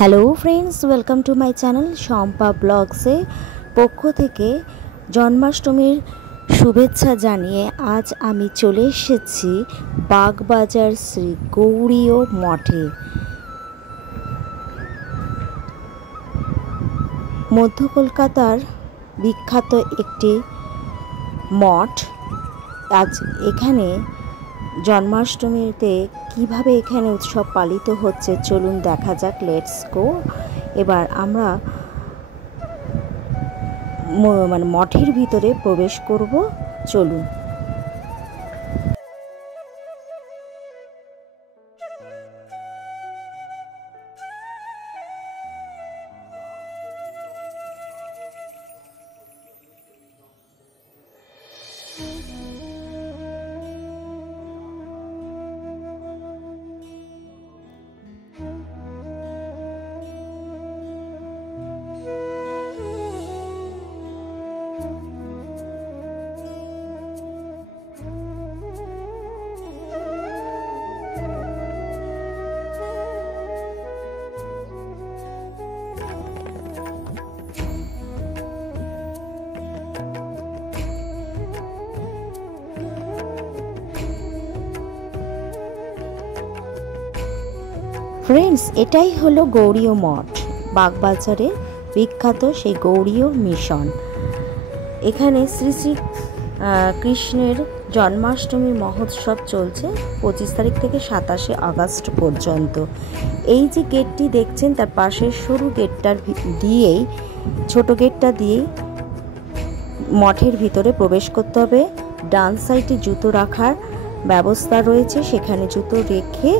Hello friends, welcome to my channel Shampa ব্লগসে পক্ষ থেকে জন্মাষ্টমীর শুভেচ্ছা জানিয়ে আজ আমি চলে এসেছি বাগবাজার শ্রী গৌড়ীয় মঠে। মধ্য কলকাতার বিখ্যাত একটি মঠ। আজ এখানে জন্মাষ্টমীতে কিভাবে এখানে উৎসব পালিত হচ্ছে চলুন দেখা যাক। Let's go. এবার আমরা মঠের ভিতরে প্রবেশ করব, চলুন। ফ্রেন্ডস, এটাই হলো গৌড়ীয় মঠ, বাগবাজারের বিখ্যাত সেই গৌড়ীয় মিশন। এখানে শ্রী শ্রী কৃষ্ণের জন্মাষ্টমীর মহোৎসব চলছে 25 তারিখ থেকে 27 আগস্ট পর্যন্ত। এই যে গেটটি দেখছেন তার পাশের সরু গেটটার দিয়েই, ছোট গেটটা দিয়েই মঠের ভিতরে প্রবেশ করতে হবে। ডান সাইডে জুতো রাখার ব্যবস্থা রয়েছে, সেখানে জুতো রেখে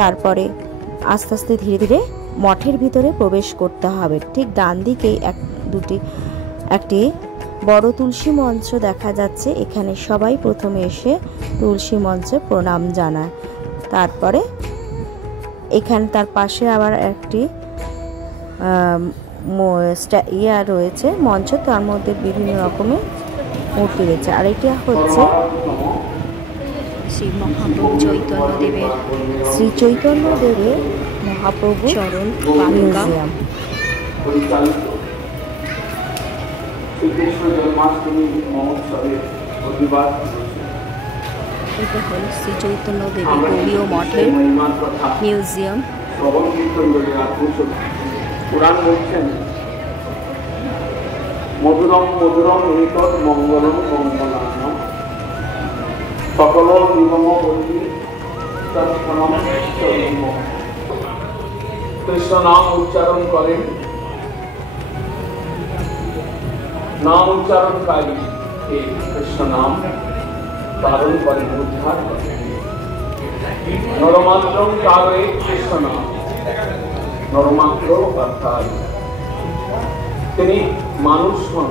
তারপরে আস্তে আস্তে ধীরে ধীরে মঠের ভিতরে প্রবেশ করতে হবে। ঠিক ডান দিকেই একটি বড় তুলসী মঞ্চ দেখা যাচ্ছে। এখানে সবাই প্রথমে এসে তুলসী মঞ্চে প্রণাম জানায়। তারপরে এখানে তার পাশে আবার একটি রয়েছে মঞ্চ, তার মধ্যে বিভিন্ন রকমের মূর্তি রয়েছে। আর এটা হচ্ছে শ্রী চৈতন্যদেবের মহাপ্রভু চরণ মিউজিয়াম। এটা হল শ্রী চৈতন্যদেবের গৌড়ীয় মঠের মিউজিয়াম। পুরাণ বলছেন, মধুরম মধুরম নিকট মঙ্গলম মঙ্গলান্নম সকল নিগম বলি কৃষ্ণ নাম উচ্চারণ করেন, নাম উচ্চারণকারী কৃষ্ণ নাম ধারণ করেন, উদ্ধার করেন। নরমাত্রম কারে কৃষ্ণ নাম, নরমাত্র অর্থাৎ তিনি মানুষ হন,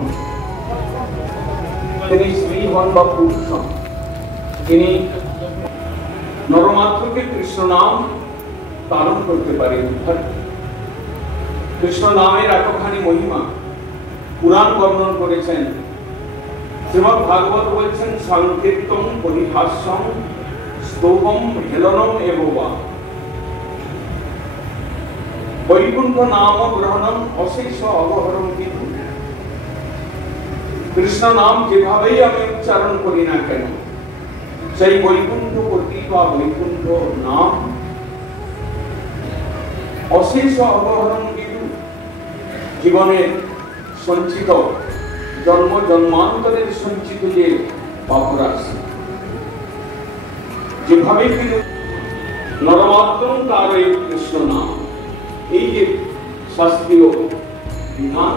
তিনি স্ত্রী হন বা পুরুষ হন, তিনি নরমাত্রকে কৃষ্ণ নাম ধারণ করতে পারে, উদ্ধার। কৃষ্ণ নামের এতখানি মহিমা পুরাণ বর্ণন করেছেন। শ্রীমদ্ ভাগবত বলছেন, সংকীর্তন পরিহাস্যম স্তোভম হেলনম এবা বৈকুণ্ঠ নাম গ্রহণম অশেষ অবহরণ। কিন্তু কৃষ্ণ নাম যেভাবেই আমি উচ্চারণ করি না কেন, সেই বৈকুণ্ঠ প্রতি বা বৈকুণ্ঠ নাম অশেষ অবহরণ কিন্তু জীবনের সঞ্চিত জন্ম জন্মান্তরের সঞ্চিত যে পাপরাশি, যেভাবে কিন্তু নরমাত্রম তার এই কৃষ্ণ নাম, এই যে শাস্ত্রীয় বিধান,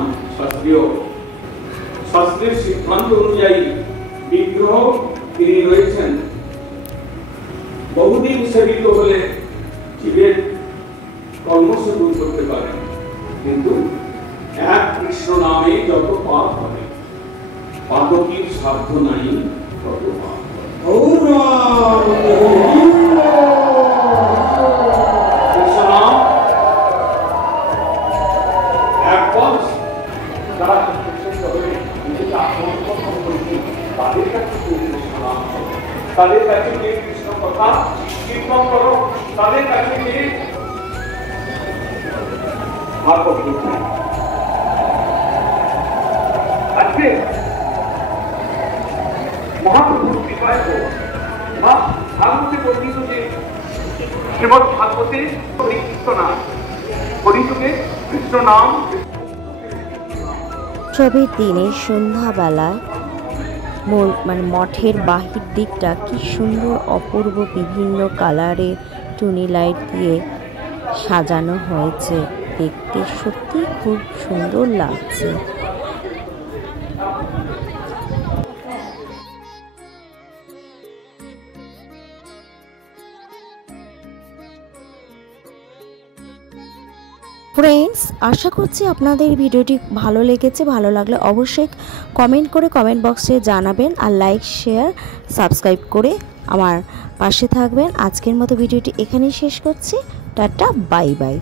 শাস্ত্রের সিদ্ধান্ত অনুযায়ী বিগ্রহ তিনি রয়েছেন। বহুদিন সেবিত হলে জীবের কর্মশ দূর করতে পারেন, কিন্তু এক কৃষ্ণ নামে যত পাপ হবে, পাতকীর সাধ্য নাই তত পাপ। কৃষ্ণ নাম এক পথ, তারা তাদের কাছে কৃষ্ণ কথা কীর্তন করো, ভাগবতী। আজকে মহাপ্রভুর কৃপায় ভাগবতে বর্ণিত যে শ্রীমদ ভাগবতে হরিকৃষ্ণ নাম, হরিযুগে কৃষ্ণ নাম। উৎসবের দিনে সন্ধ্যাবেলায় মানে মঠের বাহির দিকটা কি সুন্দর অপূর্ব বিভিন্ন কালারের টুনি লাইট দিয়ে সাজানো হয়েছে, দেখতে সত্যি খুব সুন্দর লাগছে। ফ্রেন্ডস, আশা করছি আপনাদের ভিডিওটি ভালো লেগেছে। ভালো লাগলে অবশ্যই কমেন্ট করে কমেন্ট বক্সে জানাবেন, আর লাইক শেয়ার সাবস্ক্রাইব করে আমার পাশে থাকবেন। আজকের মতো ভিডিওটি এখানেই শেষ করছি। Tata, bye bye.